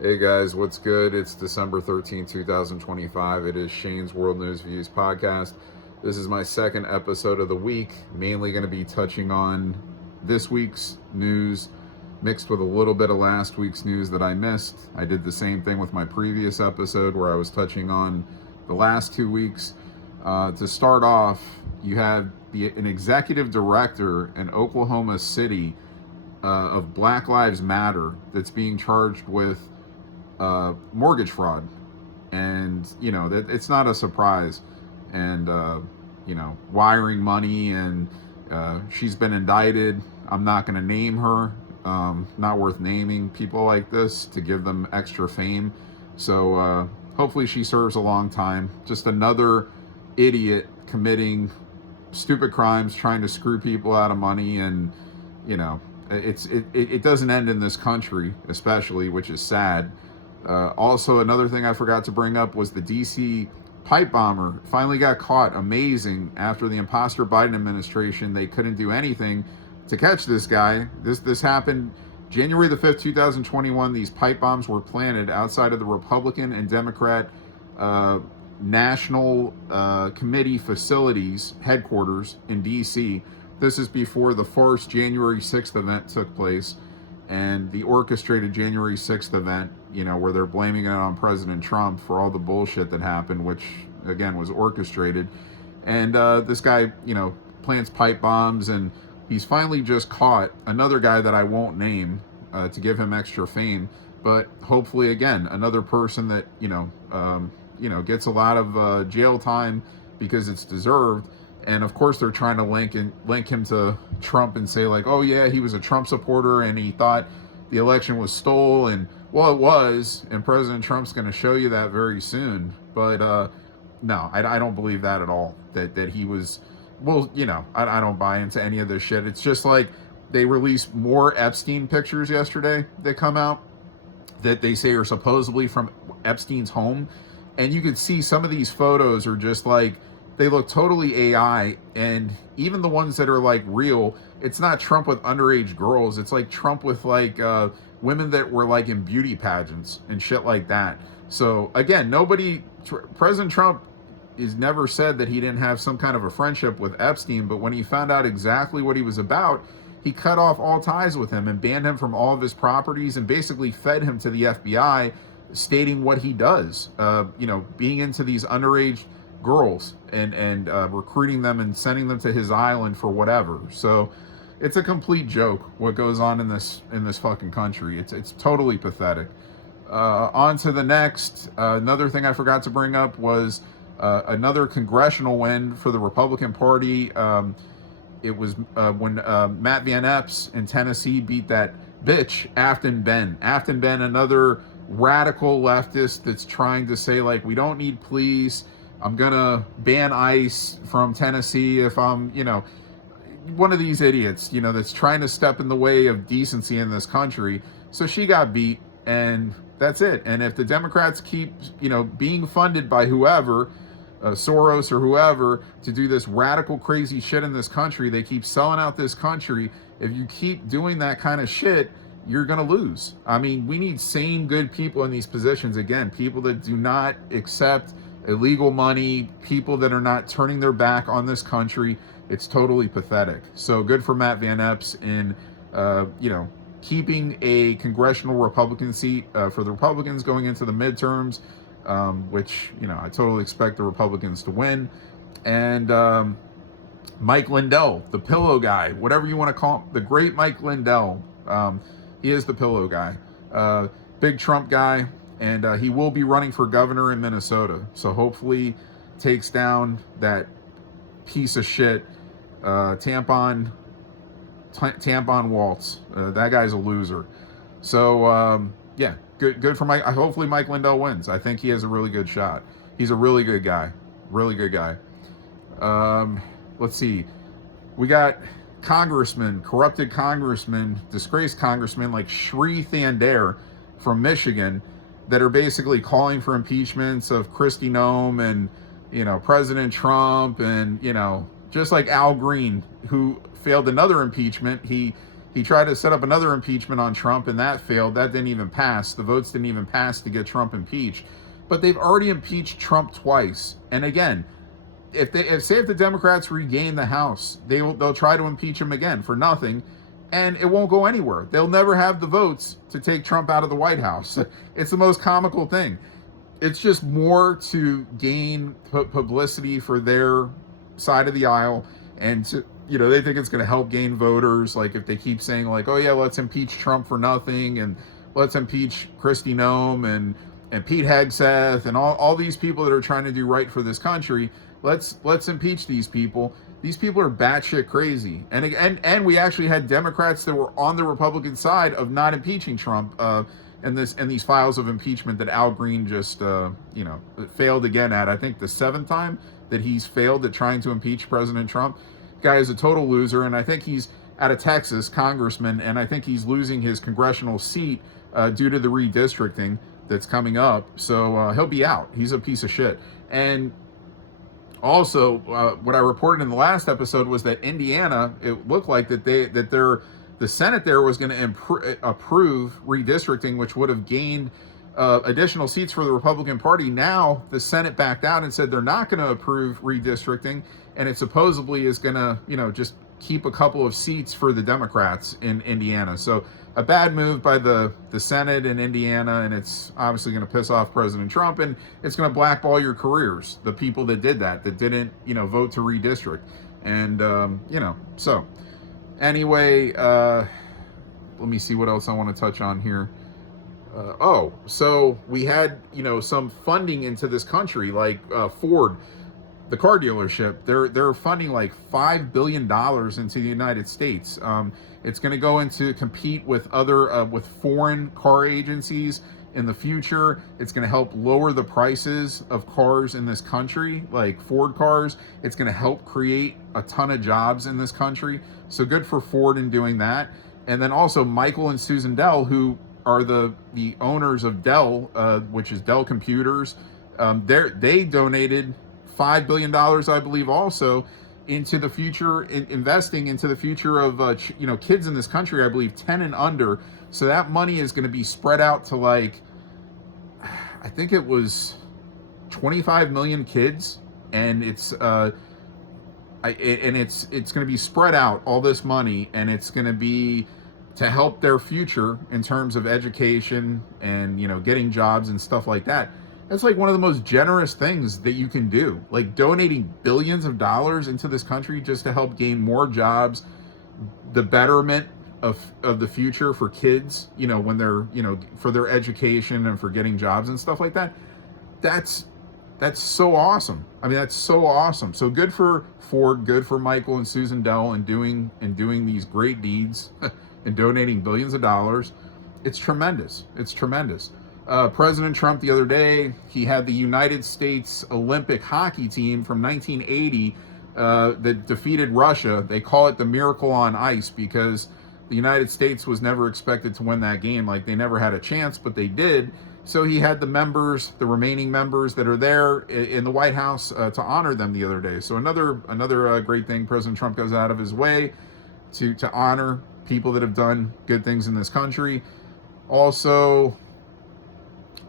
Hey guys, what's good? It's December 13th, 2025. It is Shane's World News Views podcast. This is my second episode of the week, mainly going to be touching on this week's news mixed with a little bit of last week's news that I missed. I did the same thing with my previous episode where I was touching on the last 2 weeks. To start off, you have an executive director in Oklahoma City of Black Lives Matter that's being charged with mortgage fraud, and that it's not a surprise, and wiring money, and she's been indicted. I'm not going to name her. Not worth naming people like this to give them extra fame. So hopefully she serves a long time. Just another idiot committing stupid crimes, trying to screw people out of money, and it doesn't end in this country, especially, which is sad. Also, another thing I forgot to bring up was the DC pipe bomber finally got caught. Amazing. After the imposter Biden administration, they couldn't do anything to catch this guy. This happened January the 5th, 2021. These pipe bombs were planted outside of the Republican and Democrat National Committee facilities headquarters in DC. This is before the first January 6th event took place, and the orchestrated January 6th event, where they're blaming it on President Trump for all the bullshit that happened, which, again, was orchestrated. And this guy, plants pipe bombs, and he's finally just caught. Another guy that I won't name to give him extra fame, but hopefully, again, another person that, gets a lot of jail time because it's deserved. And of course, they're trying to link him to Trump and say, like, oh yeah, he was a Trump supporter and he thought the election was stolen. And well, it was, and President Trump's going to show you that very soon. But no, I don't believe that at all. That he was, well, I don't buy into any of this shit. It's just like they released more Epstein pictures yesterday that come out that they say are supposedly from Epstein's home, and you could see some of these photos are just like, they look totally AI, and even the ones that are like real, it's not Trump with underage girls. It's like Trump with like women that were like in beauty pageants and shit like that. So again, President Trump has never said that he didn't have some kind of a friendship with Epstein, but when he found out exactly what he was about, he cut off all ties with him and banned him from all of his properties and basically fed him to the FBI, stating what he does, being into these underage girls and recruiting them and sending them to his island for whatever. So it's a complete joke what goes on in this fucking country. It's totally pathetic. On to the next. Another thing I forgot to bring up was another congressional win for the Republican Party. It was when Matt Van Epps in Tennessee beat that bitch Afton Ben. Afton Ben, another radical leftist that's trying to say, like, we don't need police. I'm going to ban ICE from Tennessee if I'm, one of these idiots, that's trying to step in the way of decency in this country. So she got beat, and that's it. And if the Democrats keep, being funded by whoever, Soros or whoever, to do this radical crazy shit in this country, they keep selling out this country. If you keep doing that kind of shit, you're going to lose. I mean, we need sane, good people in these positions. Again, people that do not accept illegal money, people that are not turning their back on this country. It's totally pathetic. So good for Matt Van Epps in, keeping a congressional Republican seat for the Republicans going into the midterms, which, I totally expect the Republicans to win. And Mike Lindell, the pillow guy, whatever you want to call him, the great Mike Lindell, he is the pillow guy, big Trump guy. And he will be running for governor in Minnesota. So hopefully takes down that piece of shit, tampon Waltz. That guy's a loser. So, yeah, good for Mike. Hopefully Mike Lindell wins. I think he has a really good shot. He's a really good guy. Really good guy. Let's see. We got corrupted congressmen, disgraced congressmen like Sri Thander from Michigan, that are basically calling for impeachments of Kristi Noem and, President Trump, and, just like Al Green, who failed another impeachment. He He tried to set up another impeachment on Trump, and that failed. That didn't even pass. The votes didn't even pass to get Trump impeached. But they've already impeached Trump twice. And again, if the Democrats regain the House, they'll try to impeach him again for nothing, and it won't go anywhere. They'll never have the votes to take Trump out of the White House. It's the most comical thing. It's just more to gain publicity for their side of the aisle, and to, they think it's going to help gain voters. Like if they keep saying like, oh yeah, let's impeach Trump for nothing, and let's impeach Kristi Noem and Pete Hegseth and all these people that are trying to do right for this country. Let's impeach these people. These people are batshit crazy. And we actually had Democrats that were on the Republican side of not impeaching Trump. And these files of impeachment that Al Green just failed again at, I think, the 7th time that he's failed at trying to impeach President Trump. Guy is a total loser, and I think he's out of Texas, congressman, and I think he's losing his congressional seat due to the redistricting that's coming up. So he'll be out. He's a piece of shit. And also, what I reported in the last episode was that Indiana, it looked like the Senate there was going to approve redistricting, which would have gained additional seats for the Republican Party. Now the Senate backed out and said they're not going to approve redistricting, and it supposedly is going to, just keep a couple of seats for the Democrats in Indiana. So a bad move by the Senate in Indiana, and it's obviously going to piss off President Trump, and it's going to blackball your careers, the people that did that didn't, vote to redistrict. And, so anyway, let me see what else I want to touch on here. So we had, some funding into this country, like Ford, the car dealership. They're funding like $5 billion into the United States. It's going to go into compete with other with foreign car agencies in the future. It's going to help lower the prices of cars in this country, like Ford cars. It's going to help create a ton of jobs in this country. So good for Ford in doing that. And then also Michael and Susan Dell, who are the owners of Dell, which is Dell Computers. They donated $5 billion, I believe, also into the future, investing into the future of kids in this country. I believe 10 and under. So that money is going to be spread out to like, I think it was 25 million kids, and it's going to be spread out, all this money, and it's going to be to help their future in terms of education and getting jobs and stuff like that. That's like one of the most generous things that you can do, like donating billions of dollars into this country just to help gain more jobs, the betterment of the future for kids, when they're, for their education and for getting jobs and stuff like that. That's so awesome. I mean, that's so awesome. So good for Ford, good for Michael and Susan Dell and doing these great deeds and donating billions of dollars. It's tremendous. It's tremendous. President Trump the other day, he had the United States Olympic hockey team from 1980 that defeated Russia. They call it the Miracle on Ice because the United States was never expected to win that game. Like, they never had a chance, but they did. So he had the remaining members that are there in the White House to honor them the other day. So another great thing. President Trump goes out of his way to honor people that have done good things in this country. Also,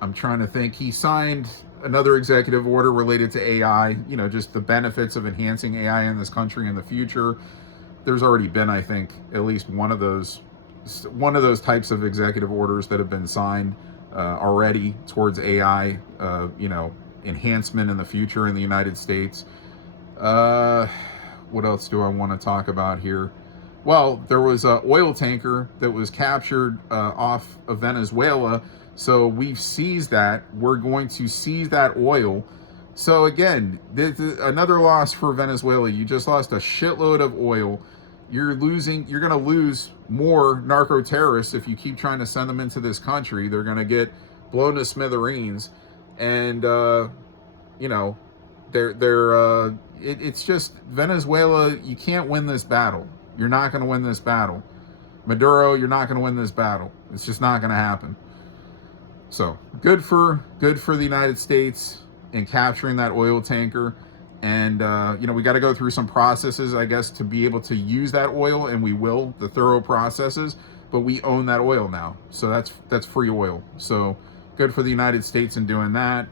I'm trying to think, he signed another executive order related to AI, just the benefits of enhancing AI in this country in the future. There's already been, I think, at least one of those types of executive orders that have been signed already towards AI, enhancement in the future in the United States. What else do I want to talk about here? Well, there was an oil tanker that was captured off of Venezuela. So we've seized that. We're going to seize that oil. So again, another loss for Venezuela. You just lost a shitload of oil. You're going to lose more narco terrorists if you keep trying to send them into this country. They're going to get blown to smithereens. And, it's just Venezuela. You can't win this battle. You're not going to win this battle. Maduro, you're not going to win this battle. It's just not going to happen. So good for the United States in capturing that oil tanker. And, we got to go through some processes, I guess, to be able to use that oil, and we will, the thorough processes, but we own that oil now. So that's free oil. So good for the United States in doing that.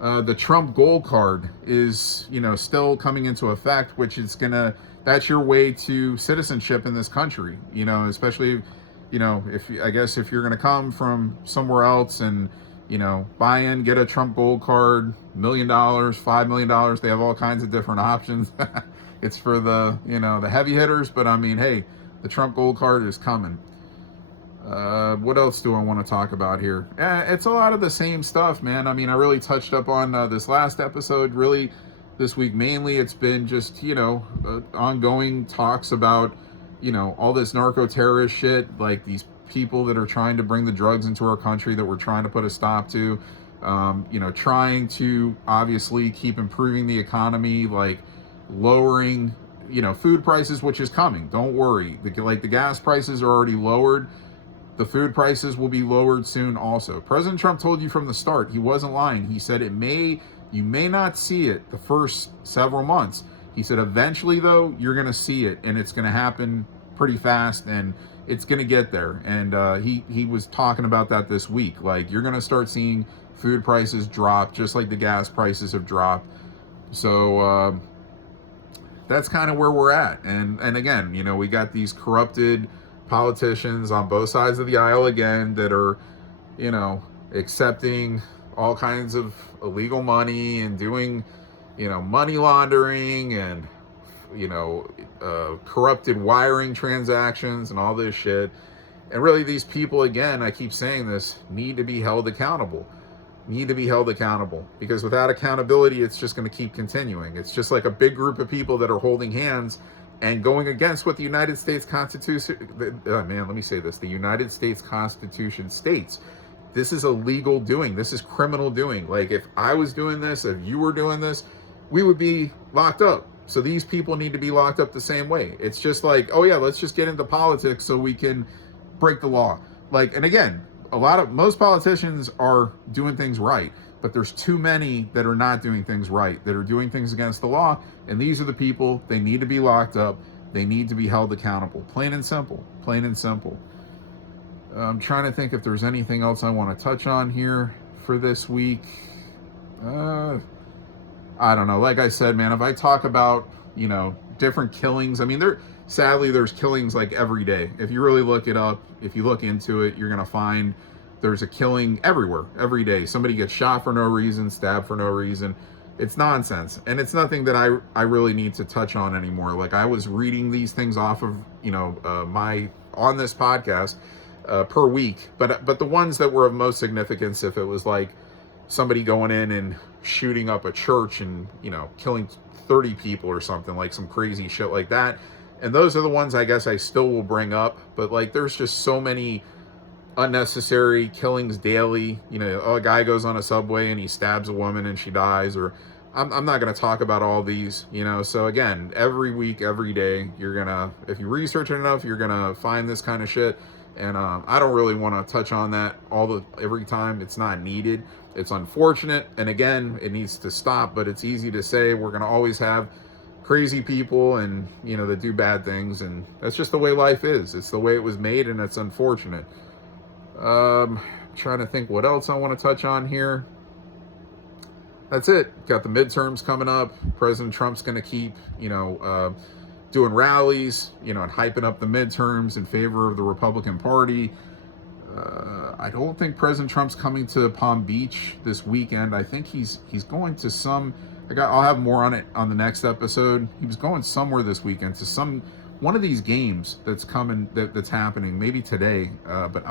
The Trump gold card is, still coming into effect, which is that's your way to citizenship in this country, especially, if you're going to come from somewhere else and, buy in, get a Trump gold card, $1 million, $5 million. They have all kinds of different options. It's for the, the heavy hitters, but I mean, hey, the Trump gold card is coming. What else do I want to talk about here? It's a lot of the same stuff, man. I mean, I really touched up on this last episode. Really, this week mainly, it's been just, ongoing talks about, all this narco-terrorist shit, like these people that are trying to bring the drugs into our country that we're trying to put a stop to, trying to obviously keep improving the economy, like lowering, food prices, which is coming. Don't worry. The gas prices are already lowered. The food prices will be lowered soon also. President Trump told you from the start. He wasn't lying. He said you may not see it the first several months. He said eventually, though, you're going to see it, and it's going to happen pretty fast, and it's going to get there. And he was talking about that this week. Like, you're going to start seeing food prices drop just like the gas prices have dropped. So that's kind of where we're at. And again, we got these corrupted politicians on both sides of the aisle again that are, accepting all kinds of illegal money and doing, money laundering and, corrupted wiring transactions and all this shit. And really, these people, again, I keep saying this, need to be held accountable. Because without accountability, it's just going to keep continuing. It's just like a big group of people that are holding hands and going against what the United States Constitution, the United States Constitution states. This is illegal doing. This is criminal doing. Like, if I was doing this, if you were doing this, we would be locked up. So these people need to be locked up the same way. It's just like, oh yeah, let's just get into politics so we can break the law. Like, and again, most politicians are doing things right, but there's too many that are not doing things right, that are doing things against the law. And these are the people, they need to be locked up. They need to be held accountable. Plain and simple. I'm trying to think if there's anything else I want to touch on here for this week. I don't know. Like I said, man, if I talk about, different killings, I mean, there's killings like every day. If you really look it up, if you look into it, you're going to find there's a killing everywhere, every day. Somebody gets shot for no reason, stabbed for no reason. It's nonsense. And it's nothing that I really need to touch on anymore. Like, I was reading these things off of, on this podcast per week. But the ones that were of most significance, if it was like somebody going in and shooting up a church and, killing 30 people or something, like some crazy shit like that. And those are the ones I guess I still will bring up. But like, there's just so many unnecessary killings daily. A guy goes on a subway and he stabs a woman and she dies. Or I'm not going to talk about all these, So again, every week, every day, if you research it enough, you're going to find this kind of shit. And I don't really want to touch on that every time. It's not needed. It's unfortunate. And again, it needs to stop, but it's easy to say. We're going to always have crazy people and, that do bad things. And that's just the way life is. It's the way it was made, and it's unfortunate. Trying to think what else I want to touch on here. That's it. Got the midterms coming up. President Trump's going to keep, doing rallies, and hyping up the midterms in favor of the Republican Party. I don't think President Trump's coming to Palm Beach this weekend. I think he's going to I'll have more on it on the next episode. He was going somewhere this weekend to one of these games that's coming, that's happening, maybe today. But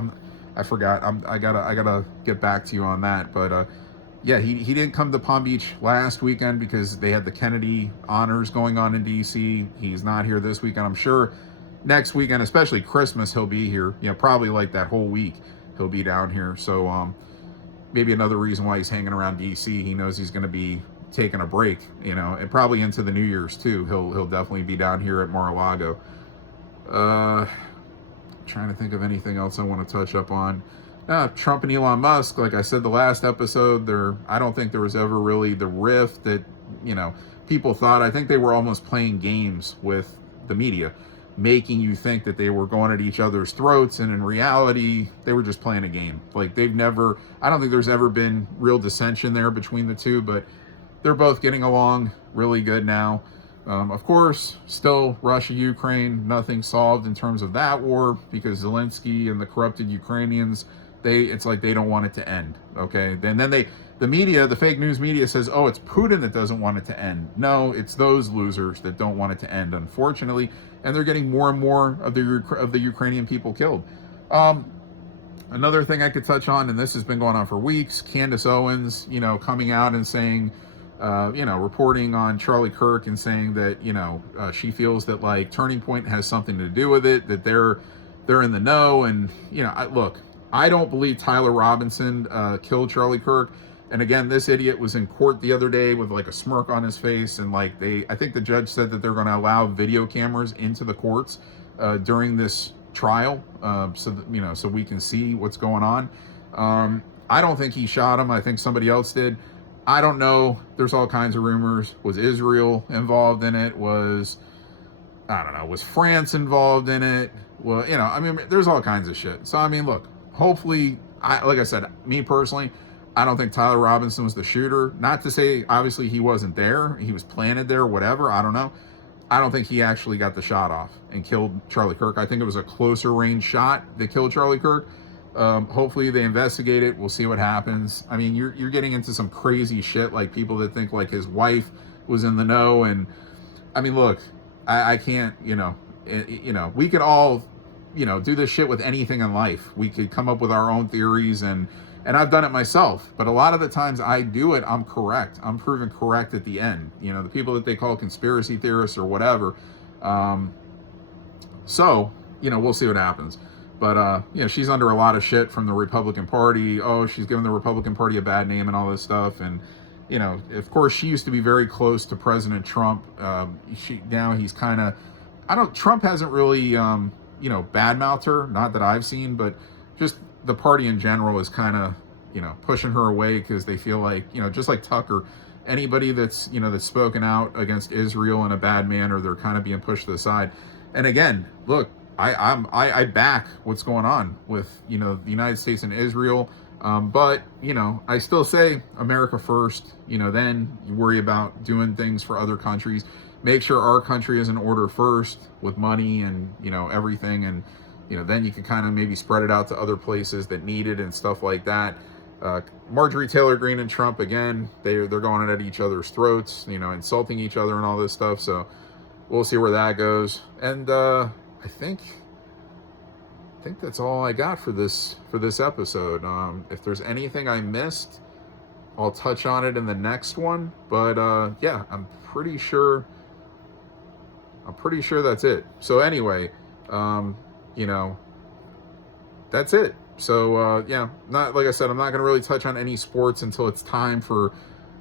I forgot. I gotta get back to you on that. But yeah, he didn't come to Palm Beach last weekend because they had the Kennedy honors going on in DC. He's not here this weekend. I'm sure next weekend, especially Christmas, he'll be here. Probably like that whole week he'll be down here. So maybe another reason why he's hanging around DC. He knows he's going to be taking a break, and probably into the New Year's too. He'll definitely be down here at Mar-a-Lago. Trying to think of anything else I want to touch up on. Trump and Elon Musk, like I said the last episode, I don't think there was ever really the rift that people thought, I think they were almost playing games with the media, making you think that they were going at each other's throats, and in reality, they were just playing a game. Like, I don't think there's ever been real dissension there between the two, but they're both getting along really good now. Of course, still Russia, Ukraine, nothing solved in terms of that war, because Zelensky and the corrupted Ukrainians, it's like they don't want it to end, okay? And then the media, the fake news media says, oh, it's Putin that doesn't want it to end. No, it's those losers that don't want it to end, unfortunately, and they're getting more and more of the Ukrainian people killed. Another thing I could touch on, and this has been going on for weeks, Candace Owens, coming out and saying, reporting on Charlie Kirk and saying that, she feels that, like, Turning Point has something to do with it, that they're in the know. And, I don't believe Tyler Robinson killed Charlie Kirk. And again, this idiot was in court the other day with, like, a smirk on his face. And, like, I think the judge said that they're going to allow video cameras into the courts during this trial, so that, so we can see what's going on. I don't think he shot him. I think somebody else did. I don't know. There's all kinds of rumors. Was Israel involved in it? Was France involved in it? Well, there's all kinds of shit. So, look, hopefully, like I said, me personally, I don't think Tyler Robinson was the shooter. Not to say, obviously, he wasn't there. He was planted there, whatever. I don't know. I don't think he actually got the shot off and killed Charlie Kirk. I think it was a closer range shot that killed Charlie Kirk. Hopefully they investigate it. We'll see what happens. You're getting into some crazy shit, like people that think like his wife was in the know. And look, I can't, we could all, do this shit with anything in life. We could come up with our own theories, and I've done it myself, but a lot of the times I do it, I'm correct. I'm proven correct at the end. The people that they call conspiracy theorists or whatever. So, we'll see what happens. But, she's under a lot of shit from the Republican Party. Oh, she's giving the Republican Party a bad name and all this stuff. And, of course, she used to be very close to President Trump. Now he's kind of, Trump hasn't really, badmouthed her, not that I've seen, but just the party in general is kind of, pushing her away because they feel like, just like Tucker, anybody that's, that's spoken out against Israel in a bad manner, they're kind of being pushed to the side. And again, look, I back what's going on with, the United States and Israel. But, I still say America first, then you worry about doing things for other countries. Make sure our country is in order first with money and, everything. And, then you can kind of maybe spread it out to other places that need it and stuff like that. Marjorie Taylor Greene and Trump, again, they're going at each other's throats, insulting each other and all this stuff. So we'll see where that goes. And, I think that's all I got for this episode. If there's anything I missed, I'll touch on it in the next one. But yeah, I'm pretty sure that's it. So anyway, that's it. So yeah, not like I said, I'm not going to really touch on any sports until it's time for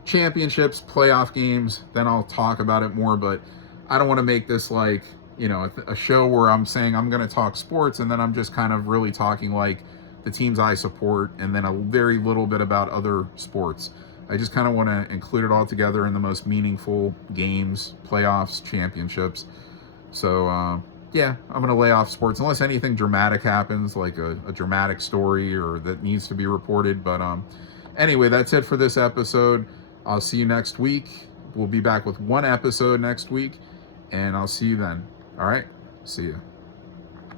championships, playoff games. Then I'll talk about it more. But I don't want to make this like, a show where I'm saying I'm going to talk sports and then I'm just kind of really talking like the teams I support and then a very little bit about other sports. I just kind of want to include it all together in the most meaningful games, playoffs, championships. So, yeah, I'm going to lay off sports unless anything dramatic happens, like a dramatic story or that needs to be reported. But anyway, that's it for this episode. I'll see you next week. We'll be back with one episode next week, and I'll see you then. All right, see you.